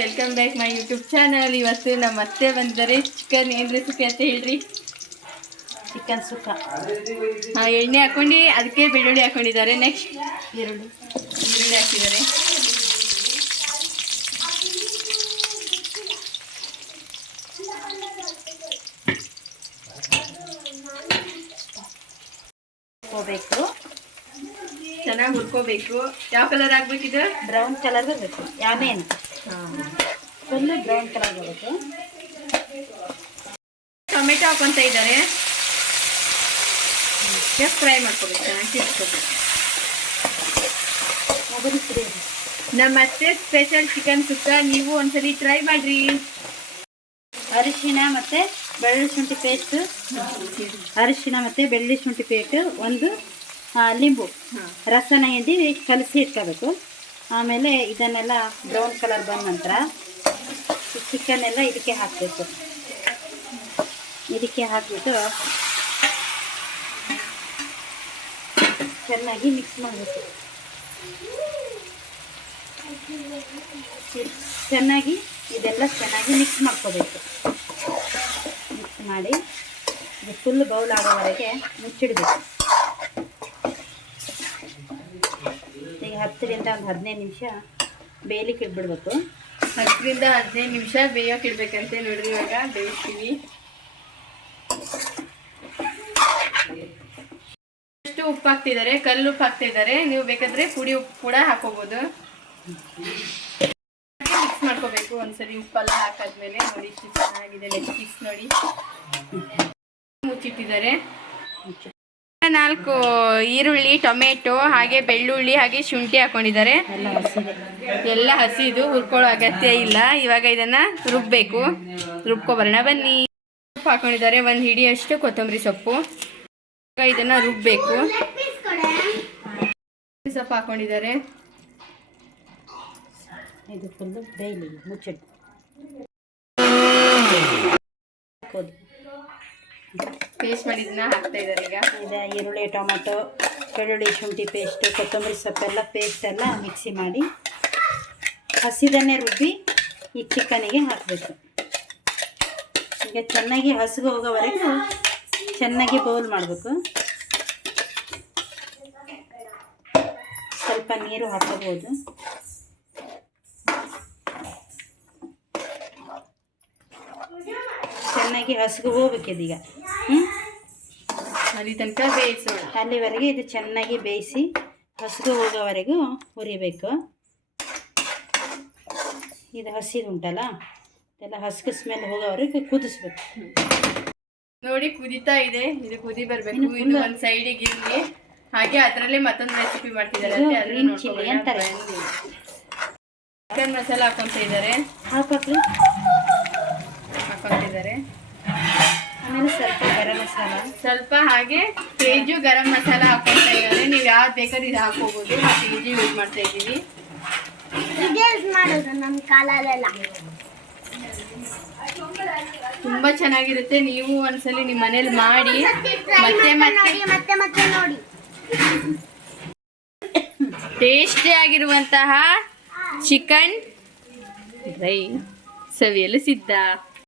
Welcome back my YouTube channel. ಇವತ್ತು ನಮ್ಮ ಅತ್ತೆ ಬಂದರೆ ಚಿಕನ್ ಏನು ರೆಸಿಪಿ ಅಂತ ಹೇಳ್ರಿ. ಚಿಕನ್ ಸುಕ್ಕ. ಎಣ್ಣೆ ಹಾಕೊಂಡು ಅದಕ್ಕೆ ಬೆಳ್ಳುಳ್ಳಿ ಹಾಕೊಂಡಿದ್ದಾರೆ. ನೆಕ್ಸ್ಟ್ ಈರುಳ್ಳಿ ಹಾಕಿದ್ದಾರೆ. ಹುರ್ಕೋಬೇಕು, ಚೆನ್ನಾಗಿ ಹುರ್ಕೋಬೇಕು. ಯಾವ ಕಲರ್ ಆಗ್ಬೇಕಿದೆ? ಬ್ರೌನ್ ಕಲರ್ ಬರಬೇಕು. ಯಾಮೇನು ಫುಲ್ ಬ್ರೌನ್ ಕಲರ್ ಬರಬೇಕು. ಟೊಮೆಟೊ ಹಾಕೊತ ಇದ್ದಾರೆ. ಫ್ರೈ ಮಾಡ್ಕೋಬೇಕು, ಚೆನ್ನಾಗಿ ತಿರ್ಸ್ಕೋಬೇಕು. ನಮ್ಮ ಅತ್ತೆ ಸ್ಪೆಷಲ್ ಚಿಕನ್ ಸುಕ್ಕ. ನೀವು ಒಂದ್ಸಲಿ ಟ್ರೈ ಮಾಡ್ರಿ. ಅರಿಶಿನ ಮತ್ತು ಬೆಳ್ಳುಳ್ಳಿ ಶುಂಠಿ ಪೇಸ್ಟು, ಅರಿಶಿನ ಮತ್ತು ಬೆಳ್ಳುಳ್ಳಿ ಶುಂಠಿ ಪೇಸ್ಟು, ಒಂದು ಲಿಂಬು ರಸನ ಹಿಂಡಿ ಕಲಸಿ ಇಟ್ಕೋಬೇಕು. ಆಮೇಲೆ ಇದನ್ನೆಲ್ಲ ಬ್ರೌನ್ ಕಲರ್ ಬಂದ ನಂತರ ಚಿಕನ್ ಎಲ್ಲ ಇದಕ್ಕೆ ಹಾಕಬೇಕು. ಇದಕ್ಕೆ ಹಾಕಿಬಿಟ್ಟು ಚೆನ್ನಾಗಿ ಮಿಕ್ಸ್ ಮಾಡಬೇಕು. ಚೆನ್ನಾಗಿ ಇದೆಲ್ಲ ಚೆನ್ನಾಗಿ ಮಿಕ್ಸ್ ಮಾಡ್ಕೋಬೇಕು. ಮಿಕ್ಸ್ ಮಾಡಿ ಇದು ಫುಲ್ ಬೌಲ್ ಆಗೋವರೆಗೆ ಮುಚ್ಚಿಡಬೇಕು. ಈಗ 10ರಿಂದ ಒಂದು 15 ನಿಮಿಷ ಬೇಯಲಿಕ್ಕೆ ಇಟ್ಬಿಡ್ಬೇಕು. 10ರಿಂದ 15 ನಿಮಿಷ ಬೇಯೋಕೆ ಇಡ್ಬೇಕಂತೆ. ನೋಡ್ರಿ, ಇವಾಗ ಬೇಯಿಸ್ತೀವಿ. ಅಷ್ಟು ಉಪ್ಪು ಹಾಕ್ತಿದ್ದಾರೆ, ಕಲ್ಲು ಉಪ್ಪು ಹಾಕ್ತಿದ್ದಾರೆ. ನೀವು ಬೇಕಾದ್ರೆ ಪುಡಿ ಉಪ್ಪು ಕೂಡ ಹಾಕೋಬಹುದು. ಮಿಕ್ಸ್ ಮಾಡ್ಕೋಬೇಕು ಒಂದ್ಸರಿ. ಉಪ್ಪೆಲ್ಲ ಹಾಕಾದ್ಮೇಲೆ ನೋಡಿ ಎಷ್ಟು ಚೆನ್ನಾಗಿದೆ ಲೆಗ್ ಪೀಸ್ ನೋಡಿ. ಮುಚ್ಚಿಟ್ಟಿದ್ದಾರೆ. 4 ಈರುಳ್ಳಿ, ಟೊಮೆಟೊ, ಹಾಗೆ ಬೆಳ್ಳುಳ್ಳಿ, ಹಾಗೆ ಶುಂಠಿ ಹಾಕೊಂಡಿದ್ದಾರೆ. ಎಲ್ಲ ಹಸಿದು ಹುರ್ಕೊಳ್ಳೋ ಅಗತ್ಯ ಇಲ್ಲ. ಇವಾಗ ಇದನ್ನ ರುಬ್ಬೇಕು. ರುಬ್ಕೊಬರೋಣ ಬನ್ನಿ. ಸೊಪ್ಪು ಹಾಕೊಂಡಿದ್ದಾರೆ, 1 ಹಿಡಿಯಷ್ಟು ಕೊತ್ತಂಬರಿ ಸೊಪ್ಪು. ಇವಾಗ ಇದನ್ನ ರುಬ್ಬೇಕು. ಸೊಪ್ಪು ಹಾಕೊಂಡಿದ್ದಾರೆ. ಇದು ಫುಲ್ಲು ಬೇಯಲಿ, ಮುಚ್ಚಿಟ್ಟು ಪೇಸ್ಟ್ ಮಾಡಿದ್ದನ್ನ ಹಾಕ್ತಾ ಇದ್ದಾರೆ. ಈಗ ಈರುಳ್ಳಿ, ಟೊಮೆಟೊ, ಬೆಳ್ಳುಳ್ಳಿ ಶುಂಠಿ ಪೇಸ್ಟು, ಕೊತ್ತಂಬರಿ ಸೊಪ್ಪೆಲ್ಲ ಪೇಸ್ಟೆಲ್ಲ ಮಿಕ್ಸಿ ಮಾಡಿ ಹಸಿದನ್ನೇ ರುಬ್ಬಿ ಈ ಚಿಕನಿಗೆ ಹಾಕಬೇಕು. ಈಗ ಚೆನ್ನಾಗಿ ಹಸಿಗೆ ಹೋಗೋವರೆಗೂ ಚೆನ್ನಾಗಿ ಬೌಲ್ ಮಾಡಬೇಕು. ಸ್ವಲ್ಪ ನೀರು ಹಾಕಬಹುದು. ಚೆನ್ನಾಗಿ ಹಸಿಗೆ ಹೋಗ್ಬೇಕಿದೀಗ. ಅಲ್ಲಿ ತನಕ ಬೇಯಿಸೋಣ. ಅಲ್ಲಿವರೆಗೆ ಇದು ಚೆನ್ನಾಗಿ ಬೇಯಿಸಿ ಹಸಿಗೆ ಹೋಗೋವರೆಗೂ ಹುರಿಬೇಕು. ಇದು ಹಸಿದು ಉಂಟಲ್ಲ, ಇದೆಲ್ಲ ಹಸಿಗೆ ಸ್ಮೆಲ್ ಹೋಗೋವರೆಗೆ ಕುದಿಸ್ಬೇಕು. ನೋಡಿ, ಕುದಿತಾ ಇದೆ. ಇದು ಕುದಿ ಬರಬೇಕು. ಇದು ಒಂದು ಸೈಡಿಗೆ ಇರಲಿ. ಹಾಗೆ ಅದರಲ್ಲೇ ಮತ್ತೊಂದು ರೆಸಿಪಿ ಮಾಡ್ತಿದ್ದಾರೆ. ಚಿಕನ್ ಮಸಾಲ ಹಾಕೊಂತ ಇದ್ದಾರೆ. ಹಾಕೊಂತಿದ್ದಾರೆ. ಆಮೇಲೆ ಸ್ವಲ್ಪ ಗರಂ ಮಸಾಲ, ಸ್ವಲ್ಪ ಹಾಗೆ ಕೇಜು ಗರಂ ಮಸಾಲ ಹಾಕೊತಾ ಇದ್ದಾರೆ. ನೀವು ಯಾವ್ದು ಬೇಕಾದ್ರೆ ಇದು ಹಾಕೋಬಹುದು. ಕೇಜು ಯೂಸ್ ಮಾಡ್ತಾ ಇದ್ದೀವಿ. ತುಂಬಾ ಚೆನ್ನಾಗಿರುತ್ತೆ. ನೀವು ಒಂದ್ಸಲಿ ನಿಮ್ಮ ಮನೇಲಿ ಮಾಡಿ ಮತ್ತೆ ನೋಡಿ. ಟೇಸ್ಟಿ ಆಗಿರುವಂತಹ ಚಿಕನ್ ಡ್ರೈ ಸವಿಯಲು ಸಿದ್ಧ.